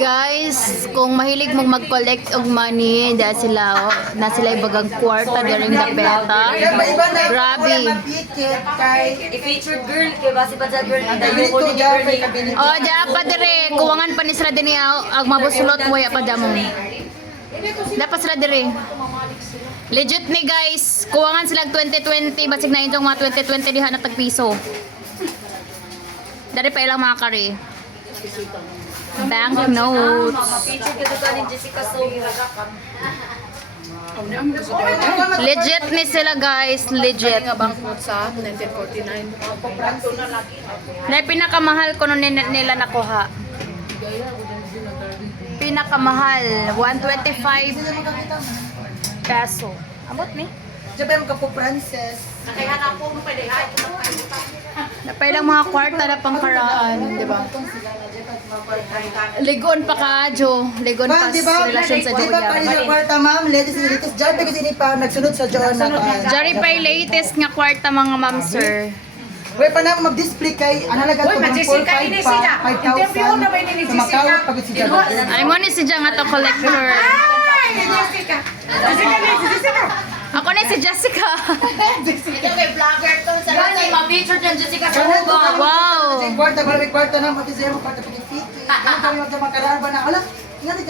Guys, kung mahilig mong mag-collect og money, dahil sila, na sila ibagang kwarta during the beta. Grabe. I-featured girl, kaya basi pa sa girl, dayo ko ni girl. Oh, diya pa dire, kuwangan pa ni sila din ang mabusulot mo pa damo. Dapat sila dire. Legit ni guys, kuwangan sila 2020, basig na itong mga 2020 diha na tagpiso. Dari pa ilang mga kari. Bank notes. Ma-featured ka doon ni Jessica Sonia. Legit ni sila guys, legit. Banknote sa 1949. Na pinakamahal ko nun nila nakuha. Pinakamahal, 125 peso. Abot ni? Diyan ka po, Princess. Napay lang mga kwarta na pangkaraan, di ba? Ligon pa ka, Jo. Ligon pa sa relasyon sa Di ba pa rin Joya. sa kwarta, ma'am? Latest and latest. Diyan pa kasi pa nagsunod sa John na paan. Jari pa yung latest nga kwarta mga ma'am, sir. Uy, pa na mag-display kay, ano lang Uy, mag-Jessica din si Jang. 5,000. Interview na ba ni Sa Jessica? Macau, pagod si John. Ay mo ni si Jang ato collector. Ay, Jessica. Jessica. Ako ni si Jessica. Ito kay vlogger to sa lahat. Ma-featured yung Jessica Sonia. Wow. Kwarta, para may kwarta na, pati siya mo, kwarta pagkikiti. Ganun kami magkakaraan ba na, ala,